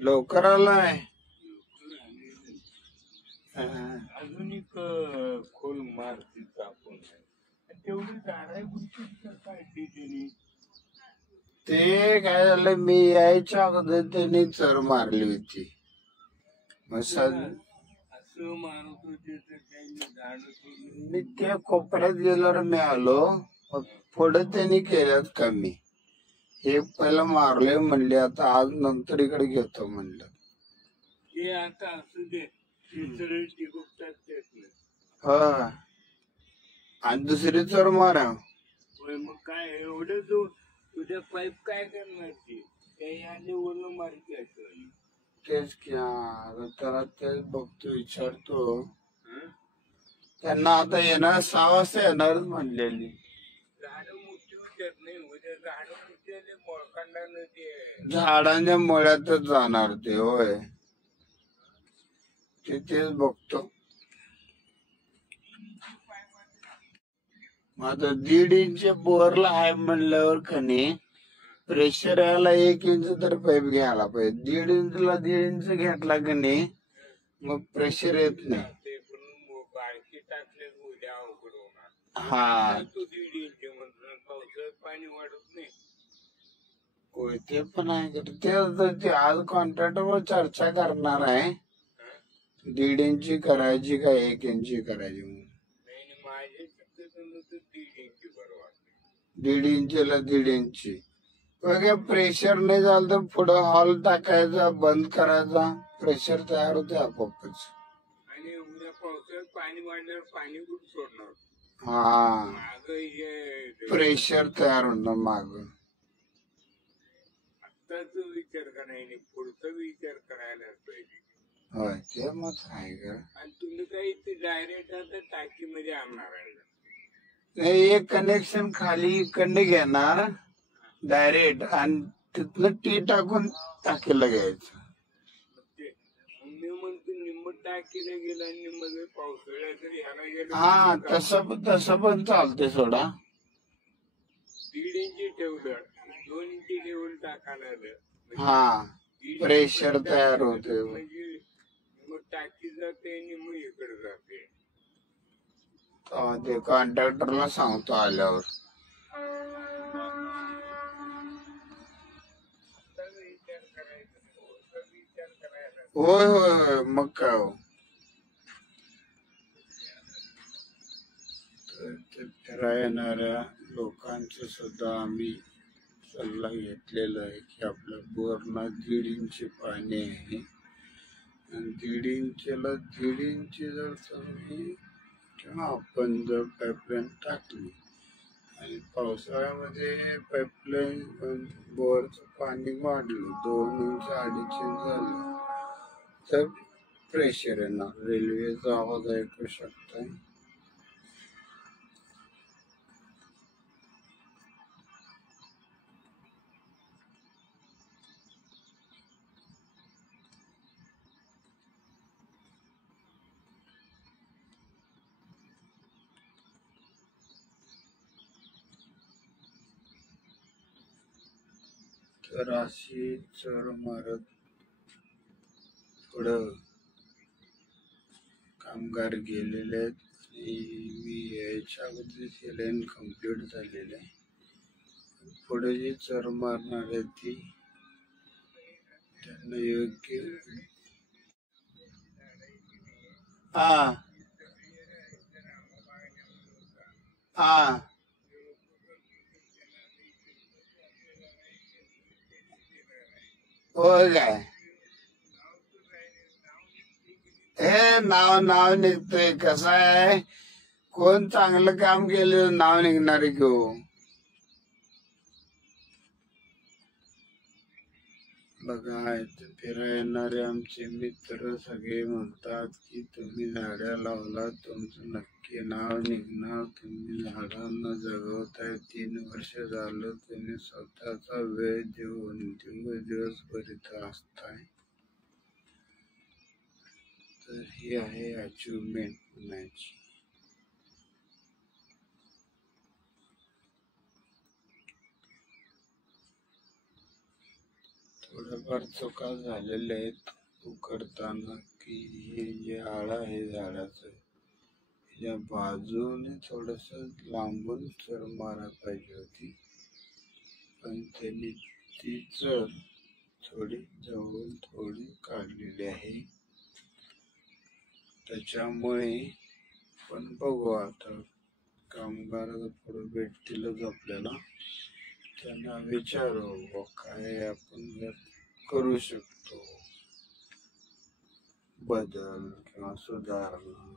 लवकर आलाय. अजून एक खोल मारतीच आपण तेवढी झाडाय गुंची काढली त्यांनी. ते काय झालं, मी यायच्या अगोदर त्यांनी चर मारली होती. मग असं मारत होते तर काही झाड मी त्या कोपऱ्यात गेल्यावर मी आलो. मग पुढे त्यांनी केल्यात कमी. हे पहिला मारले म्हणले, आता आज नंतर इकडे घेतो म्हणलं. ते आता असू दे गुप्तात हा, आणि दुसरी चर मारा. होय, मग काय एवढं जो तुझ्या पाईप काय करणार ती त्या वरून मारती असं. तेच की, त्याला तेच बघतो, विचारतो त्यांना. आता येणार 6 वाजता येणारच म्हणलेली. झाडं मोठी होत्यात नाही, उद्या झाडं मोठी आले मोळकांडानं ते झाडांच्या मुळ्यातच जाणार ते. होय, ते तेच बघतो. आता 1.5 इंच बोरला आहे म्हणल्यावर कनी प्रेशर यायला 1 इंच तर पाईप घ्यायला पाहिजे. 1.5 इंचला 1.5 इंच घेतला कनी मग प्रेशर येत नाही. बारकी टाकले उद्या अवघड होणार. हा, तू 1.5 इंच म्हणतो पावसाळ्यात पाणी वाढत नाही. होय, ते पण आहे. ते आज कॉन्ट्रॅक्टरवर चर्चा करणार आहे, 1.5 इंची करायची का 1 इंची करायची म्हणून. माझ्या शक्यतो 1.5 इंच बरोबर. 1.5 इंचला 1.5 इंची. बघा, प्रेशर नाही झालं तर पुढं हॉल टाकायचा, बंद करायचा, प्रेशर तयार होते आपोआपच. आणि उद्या पावसाळ्यात पाणी वाढल्यावर पाणी कुठं सोडणार. हा, माग प्रेशर तयार होणार माग. आत्ताच विचार करायला, पुढचा विचार करायला पाहिजे. होय, ते मग आहे का. आणि तुम्ही काही ते डायरेक्ट आता टाकीमध्ये आणणार आहे. एक कनेक्शन खाली इकडनं घेणार डायरेक्ट, आणि तिथनं टी टाकून टाकीला घ्यायचं. मी म्हणतो निम्म टाकीला गेला आणि निम्म पावसाळ्यात तरी ह्याला गेलं. हा, तसं पण चालते सोडा. 1.5 इंची ठेवलं, 2 इंची लेवल टाकायला आलं. हा, प्रेशर तयार होते. म्हणजे मग टाकी जाते आणि मग इकडे जाते. ते कॉन्ट्रॅक्टरला सांगतो आल्यावर. होय होय होय, मग काय हो. फिरायला येणाऱ्या लोकांचं सुद्धा आम्ही सल्ला घेतलेला आहे की आपल्या बोरला 1.5 इंच पाणी आहे, आणि 1.5 इंचला 1.5 इंच जर तुम्ही किंवा आपण जर पाईपलाईन टाकली आणि पावसाळ्यामध्ये पाईपलाईन बोरचं पाणी वाढलं, 2 इंच 2.5 इंच झालं तर प्रेशर येणार. रेल्वेचा आवाज ऐकू शकताय. तर अशी चर मारत पुढं कामगार गेलेले आहेत. मी यायच्या अगोदर ही लाईन कम्प्लीट झालेली आहे. पुढे जी चर मारणार आहे ती त्यांना योग्य. हा हा, होय काय. हे नाव निघतंय. कसं आहे, कोण चांगलं काम केलं नाव निघणार घेऊ. बघा, इथे फिरायला येणारे आमचे मित्र सगळे म्हणतात की तुम्ही झाडं लावला, तुमचं नक्की नाव निघणार. तुम्ही झाडांना जगवताय. 3 वर्ष झालं तुम्ही स्वतःचा वेळ देऊन दिवसभर इथं असताय. तर ही आहे अचिव्हमेंट म्हणायची. थोड्याफार चुका झालेल्या आहेत उकरताना, की हे जे आळ आहे झाडाचं या बाजूने थोडस लांबून चर मारा पाहिजे होती, पण त्यांनी ती चर थोडी जवळून थोडी काढलेली आहे. त्याच्यामुळे पण बघू आता, कामगार पुढे भेटतीलच आपल्याला, त्यांना विचारू काय आपण करू शकतो बदल किंवा सुधारणा.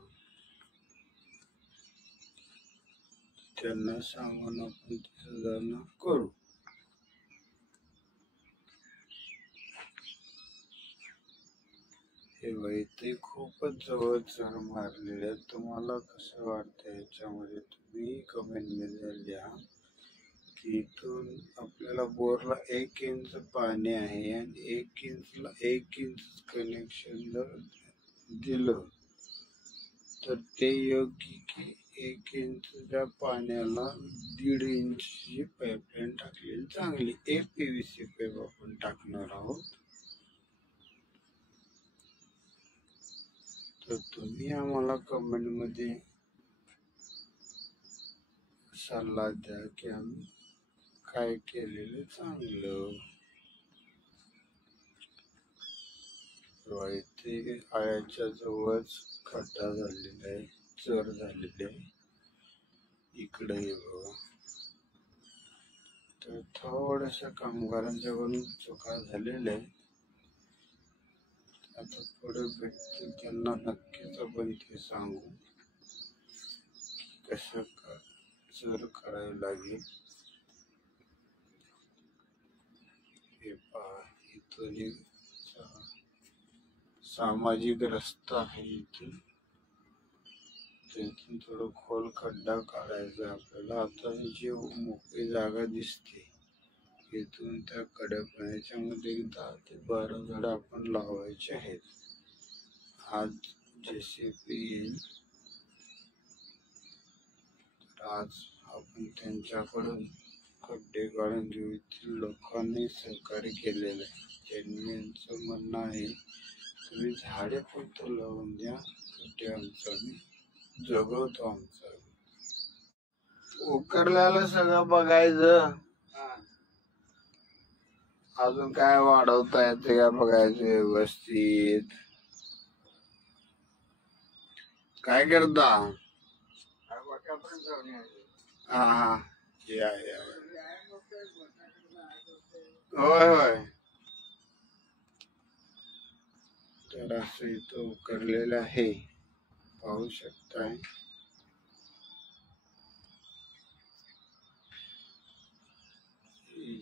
त्यांना सांगून आपण ती सुधारणा करू. हे वैते खूपच जवळ चर मारलेले आहेत. तुम्हाला कसं वाटतं याच्यामध्ये तुम्ही कमेंट मध्ये लिहा की इथून आपल्याला बोरला 1 इंच पाणी आहे आणि 1 इंचला 1 इंच कनेक्शन जर दिलं तर ते योग्य की 1 इंचच्या पाण्याला 1.5 इंचची पाईपलाईन टाकलेली चांगली. एक PVC पाईप आपण टाकणार आहोत. तर तुम्ही आम्हाला कमेंट मध्ये सल्ला द्या की आम्ही काय केलेलं चांगलं. इथे आळ्याच्या जवळच खड्डा झालेला आहे, चर झालेले आहे. इकडे बघा, तर थोड्याशा कामगारांच्याकडून चुका झालेल्या आहेत. आता पुढे भेटतील त्यांना नक्कीच आपण ते सांगू कसं चर करायला लागेल. हे पहा, इथून एक सामाजिक रस्ता आहे, इथून थोडं खोल खड्डा काढायचा आपल्याला. आता ही जी मोकळी जागा दिसते इथून त्या कड्यापर्यंत याच्यामध्ये 10 ते 12 झाडं आपण लावायचे आहेत. आज JCB येईल, तर आज आपण त्यांच्याकडून खड्डे काढून घेऊ. येथील लोकांनी सहकार्य केलेलं आहे. त्यांचं म्हणणं आहे तुम्ही झाडे फक्त लावून द्या, खड्डे आमचा मी जगवतो. आमचा उकरल्याला सगळं बघायचं, अजून काय वाढवता येते का बघायचं व्यवस्थित. काय करता? हा हा, या होय होय. तर असं इथं उकरलेलं आहे, पाहू शकताय.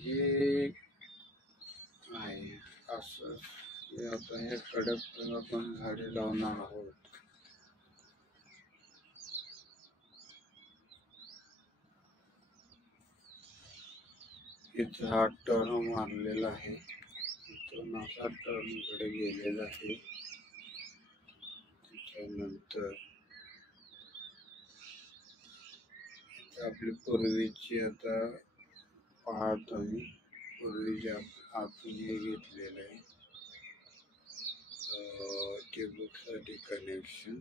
हे आहे असं. आता हे कडक आपण झाडे लावणार आहोत. इथं हा टर्न मारलेला आहे, इथून असा टर्न कडे गेलेला आहे. त्यानंतर आपली पूर्वीची आता पाहत आम्ही पूर्वीच्या आपण हे घेतलेलं आहे टेबुक साठी कनेक्शन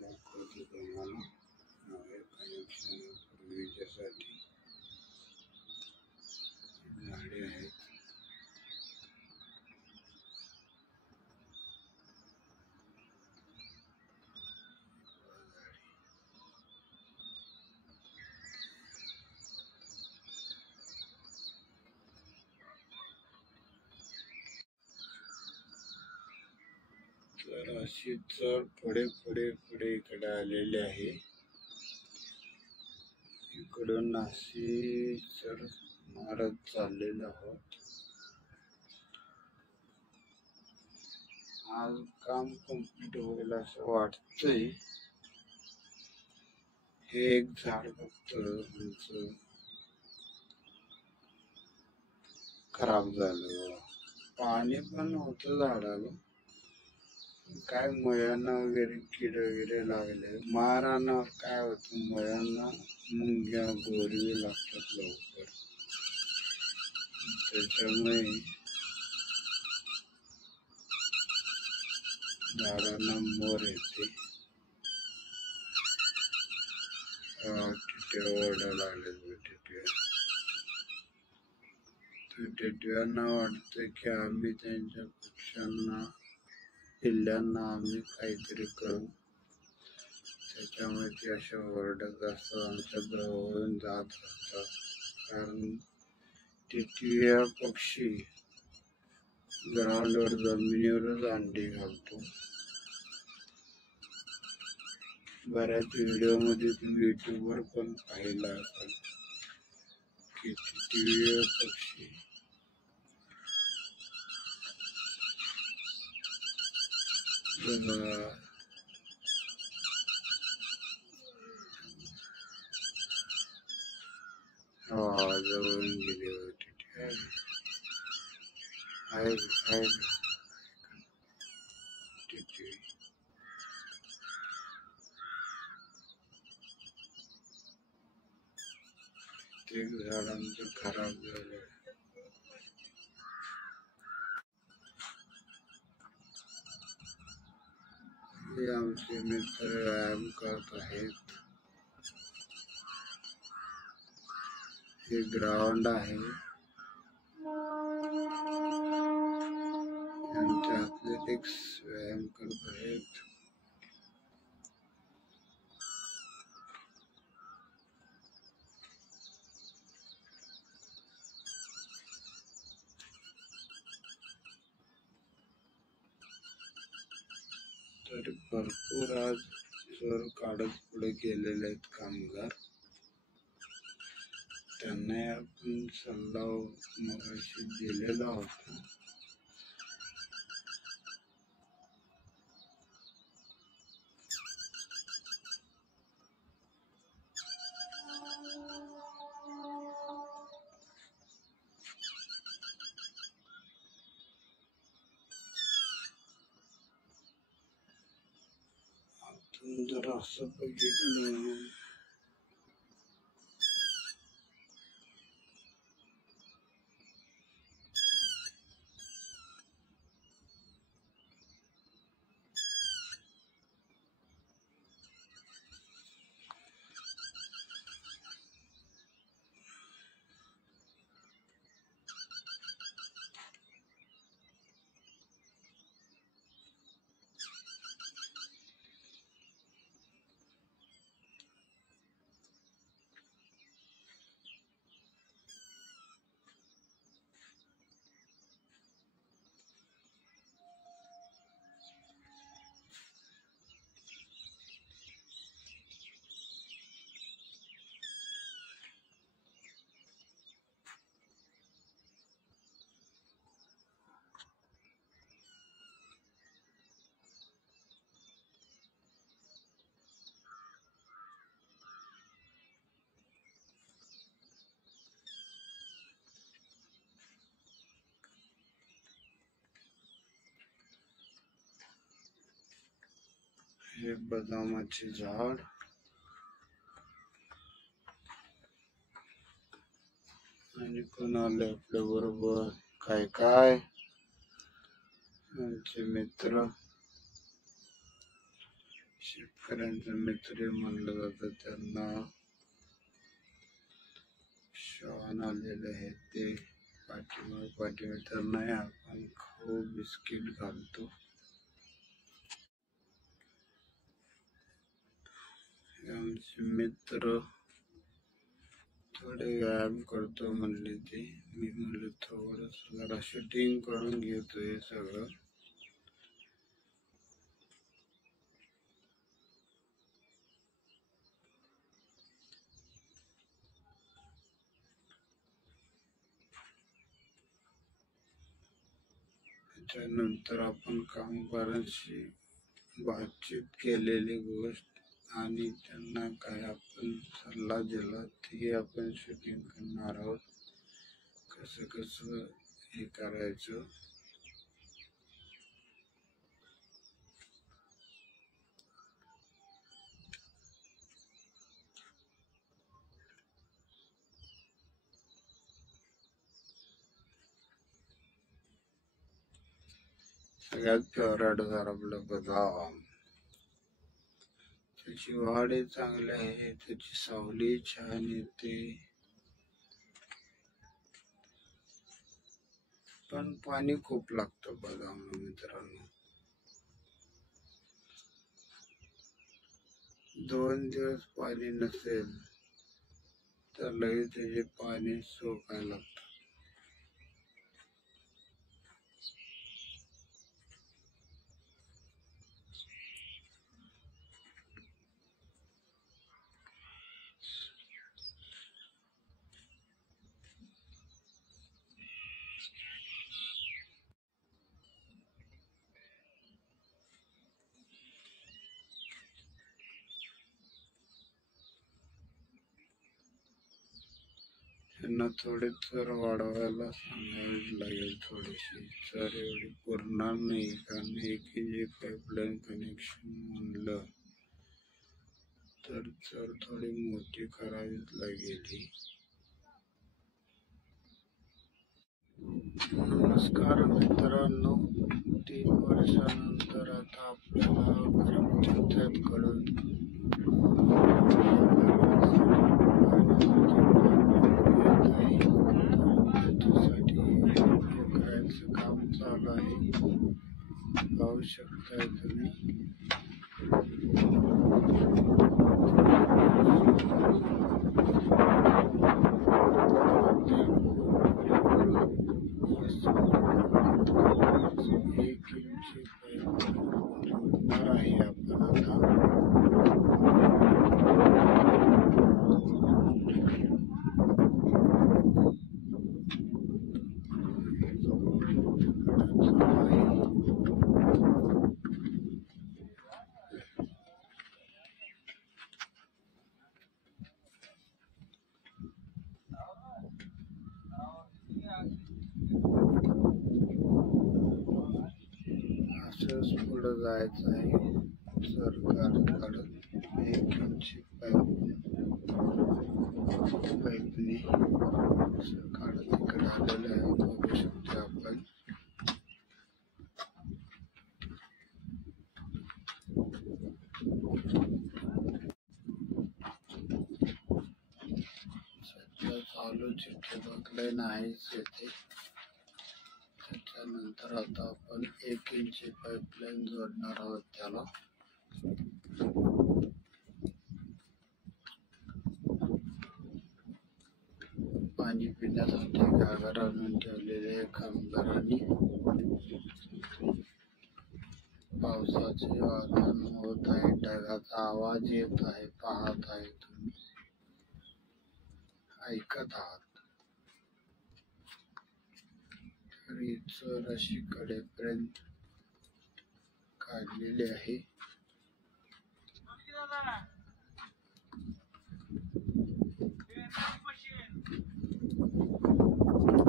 दाखवतो तुम्हाला. कनेक्शन पूर्वीच्या साठी झाडे आहेत. तर अशी चर पुढे पुढे पुढे इकडे आलेली आहे. इकडून अशी चर मारत चाललेलो आहोत. आज काम कंप्लीट होईल असं वाटतंय. हे एक झाड फक्त आमचं खराब झालं. पाणी पण होतं झाडाला, काय मुळ्यांना वगैरे कीड वगैरे लागले. मारानं काय होतं, मुळ्यांना मुंग्या गोरवी लागतात लवकर. त्याच्यामुळे झाडांना मोर येते. टिटव्या ओरडायला लागले. टिटव्यांना वाटतं की आम्ही त्यांच्या पक्ष्यांना पिल्ल्यांना आम्ही काहीतरी करू, त्याच्यामुळे ते अशा ओरडत असतात, आमच्या जवळून जात असतात. कारण टिटव्या पक्षी ग्राउंडवर जमिनीवरच अंडी घालतो. बऱ्याच व्हिडिओमध्ये तुम्ही युट्यूबवर पण पाहिला असेल की टिटव्या पक्षी जवळून गेले होते. ते झाडांचं खराब झालं. हे आमचे मित्र व्यायाम करत आहेत. हे ग्राउंड आहे. आमचे ॲथलेटिक्स व्यायाम करत आहेत. तर भरपूर आज जोर काढत पुढे गेलेले आहेत कामगार. त्यांना आपण सल्ला मगाशी दिलेला होता. आपण जर असं बघितलं हे बदामाचे झाड आणि कोण आले आपल्या बरोबर काय काय आमचे मित्र, शेतकऱ्यांचे मित्र म्हणलं जातं त्यांना. श्वान आलेले आहेत ते पाठीमागे त्यांना आपण खाऊ बिस्किट घालतो. आमचे मित्र थोडे व्यायाम करतो म्हणले ते. मी म्हणलं थोडस जरा शूटिंग करून घेतोय सगळं. त्यानंतर आपण कामगारांशी बातचीत केलेली गोष्ट आणि त्यांना काय आपण सल्ला दिला ते आपण शूटिंग करणार आहोत. कसं कसं हे करायचं. सगळ्यात फेवरेट झाड आपलं बदाम. त्याची वाढही चांगली आहे, त्याची सावली छान येते, पण पाणी खूप लागतं बदामला मित्रांनो. 2 दिवस पाणी नसेल तर लगेच त्याचे पाणी सोकायला लागतं. त्यांना थोडे चर वाढवायला सांगावी लागेल. थोडीशी चर एवढी पुरणार नाही, कारण एक इंची पाईपलाईन कनेक्शन म्हणलं तर चर थोडी मोठी करावीच लागेल. नमस्कार मित्रांनो, 3 वर्षानंतर आता आपल्याला ग्रामपंचायतकडून त्याच्यासाठी काम चालू आहे, पाहू शकताय तुम्ही. एक इंची पाईप जोडणार आहे आपण आता. असंच पुढं जायचं आहे सरकारकडे. 1 इंची पाईपने सरकार तिकडे आलेलं आहे, बघू शकतो आपण. सध्या चालू ठिबक लाईन आहेच येते. त्याच्यानंतर आता आपण 1 इंची पाईपलाईन जोडणार आहोत त्याला. पाणी पिण्यासाठी घागर आणून ठेवलेले आहे कामगारांनी. पावसाचे वातावरण होत आहे, ढगाचा आवाज येत आहे, पाहत आहे तुम्ही, ऐकत आहात. तरी चर अशी कडेपर्यंत काढलेली आहे.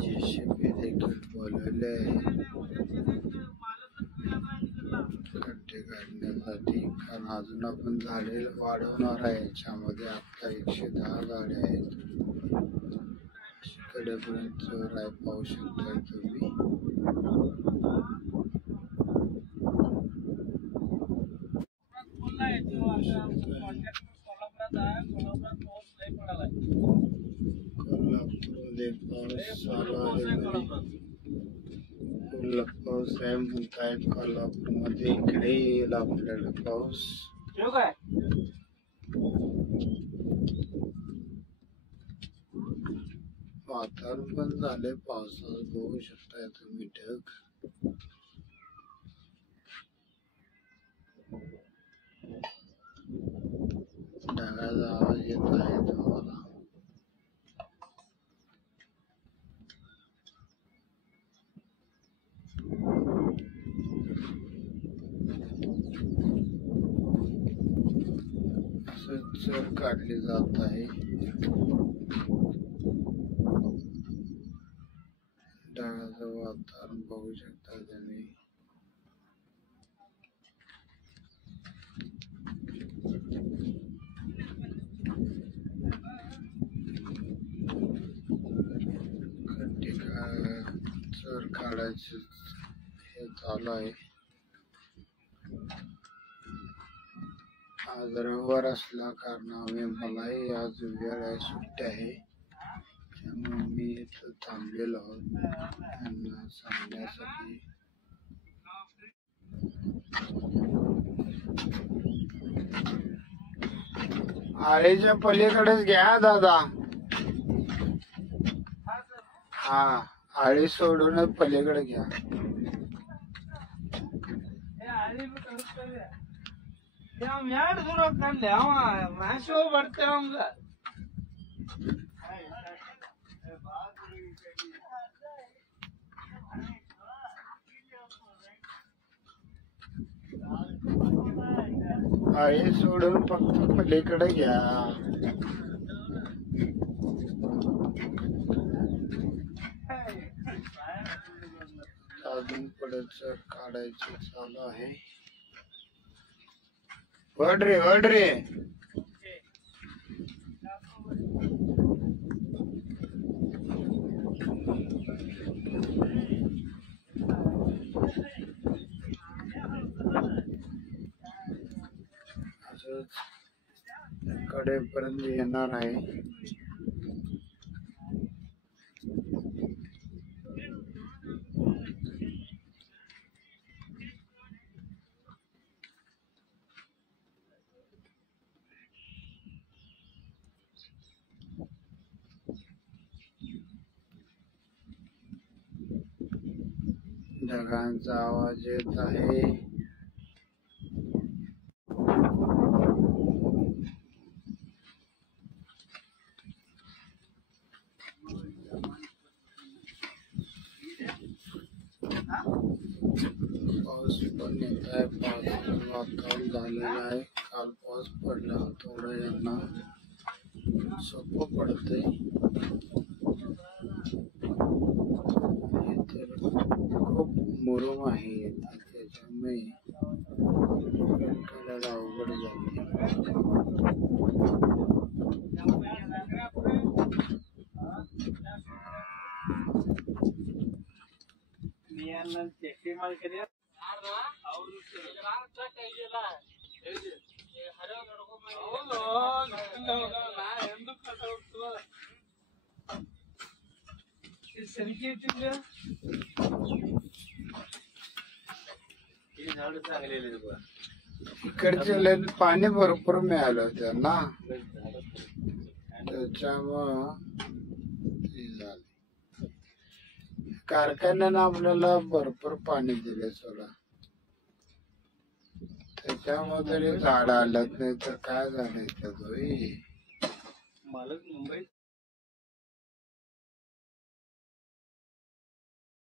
JCB देखील बोलवले आहे खड्डे काढण्यासाठी, कारण अजून आपण झाडे वाढवणार आहे याच्यामध्ये. आता 110 झाडे आहेत. कडेपर्यंत चर आहे, पाहू शकता तुम्ही. कोल्हापूरमध्ये पाऊस चालू आहे, पाऊस आहे म्हणतायत कोल्हापूरमध्ये. इकडे येईल आपल्याला पाऊस. वातावरण पण झालंय पावसाचं, बघू शकताय तुम्ही ढग. ढगाचा आवाज येत आहे तुम्हाला. चर काढली जात आहे. ढगाचं वातावरण बघू शकता तुम्ही. चर काढायचे हे चालू आहे. आज रविवार असल्या कारणाने मलाही आज वेळ आहे, सुट्टी आहे, त्यामुळे मी इथं थांबलेलो आहोत त्यांना सांगण्यासाठी. आळीच्या पलीकडेच घ्या दादा. हा, आळी सोडूनच पलीकडे घ्या. आळी सोडून फक्त पलीकडे घ्या. अजून पुढच काढायचं चालू आहे. वड रे असंच कडेपर्यंत येणार आहे. ढगांचा आवाज येत आहे. पाऊस पण येत आहे. पावसाचं वातावरण झालेलं आहे. काल पाऊस पडला, थोडं यांना सोपं पडतंय. खूप मुरुम आहे, त्याच्यामुळे काढायला अवघड जाते. इकडचे पाणी भरपूर मिळालं त्यांना, त्याच्यामुळं कारखान्यानं आपल्याला भरपूर पाणी दिले सोडा, त्याच्यामुळे तरी झाड आलत, नाही तर काय झालंय त्याच.